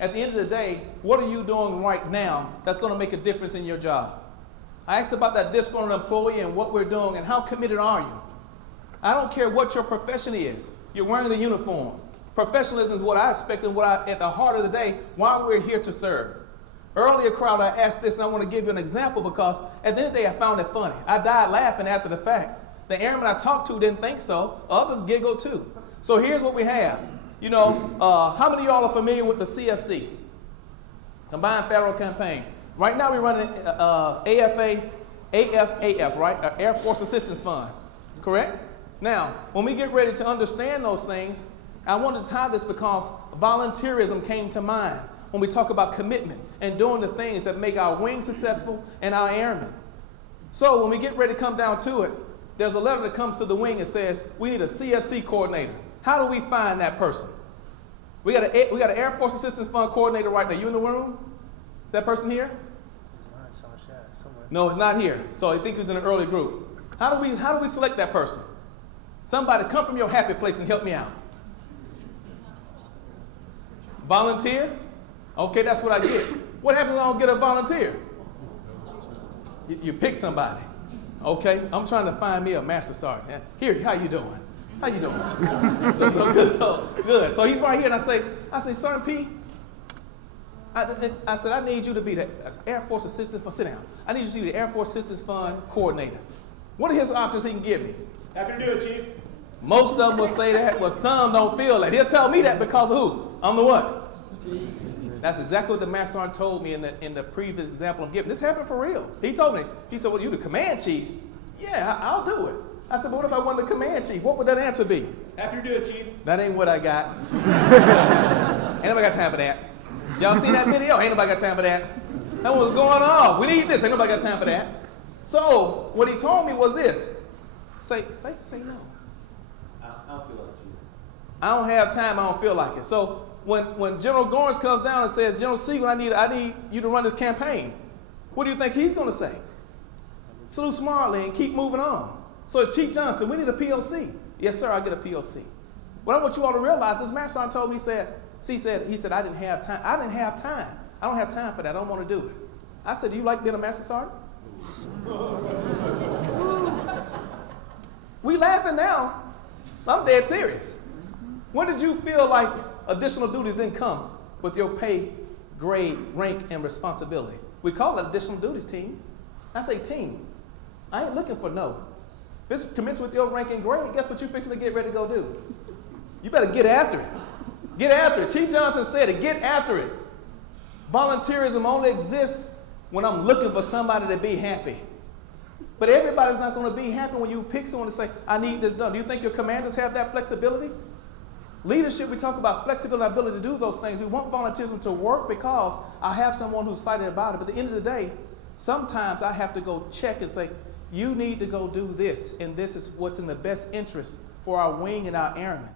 At the end of the day, what are you doing right now that's going to make a difference in your job? I asked about that disgruntled employee and what we're doing and how committed are you? I don't care what your profession is. You're wearing the uniform. Professionalism is what I expect and at the heart of the day, why we're here to serve. Earlier crowd, I asked this, and I want to give you an example because at the end of the day, I found it funny. I died laughing after the fact. The airmen I talked to didn't think so. Others giggled too. So here's what we have. You know, how many of y'all are familiar with the CFC? Combined Federal Campaign. Right now we're running AFAF, right? Air Force Assistance Fund, correct? Now, when we get ready to understand those things, I want to tie this because volunteerism came to mind when we talk about commitment and doing the things that make our wing successful and our airmen. So when we get ready to come down to it, there's a letter that comes to the wing and says, we need a CFC coordinator. How do we find that person? We got an Air Force Assistance Fund coordinator right now. You in the room? Is that person here? No, it's not here. So I think he was in an early group. How do we select that person? Somebody come from your happy place and help me out. Volunteer? Okay, that's what I get. What happens when I don't get a volunteer? You pick somebody. Okay, I'm trying to find me a master sergeant. Here, how you doing? How you doing? so good. So he's right here, and I say, Sergeant P, I said, I need you to be the Air Force Assistance Fund. Sit down. I need you to be the Air Force Assistance Fund coordinator. What are his options he can give me? Happy to do it, Chief. Most of them will say that, but some don't feel that. He'll tell me that because of who? I'm the what? That's exactly what the Master Sergeant told me in the previous example I'm giving. This happened for real. He told me, he said, well, you the command chief? Yeah, I'll do it. I said, but what if I wasn't the command chief? What would that answer be? Happy to do it, Chief. That ain't what I got. Ain't nobody got time for that. Y'all see that video? Ain't nobody got time for that. That was going off. We need this. Ain't nobody got time for that. So what he told me was this. Say no. I don't feel like it, Chief. I don't have time. I don't feel like it. So when General Gorns comes down and says, General Siegel, I need you to run this campaign, what do you think he's going to say? Salute smartly and keep moving on. So Chief Johnson, we need a POC. Yes, sir, I'll get a POC. What I want you all to realize, this Master Sergeant told me, he said, I didn't have time. I didn't have time. I don't have time for that. I don't want to do it. I said, do you like being a Master Sergeant? We laughing now. I'm dead serious. When did you feel like additional duties didn't come with your pay, grade, rank, and responsibility? We call it additional duties, team. I say team. I ain't looking for no. This commits with your rank and grade. Guess what you're fixing to get ready to go do? You better get after it. Get after it. Chief Johnson said it. Get after it. Volunteerism only exists when I'm looking for somebody to be happy. But everybody's not going to be happy when you pick someone to say, I need this done. Do you think your commanders have that flexibility? Leadership, we talk about flexibility and ability to do those things. We want volunteerism to work because I have someone who's excited about it. But at the end of the day, sometimes I have to go check and say, you need to go do this, and this is what's in the best interest for our wing and our airmen.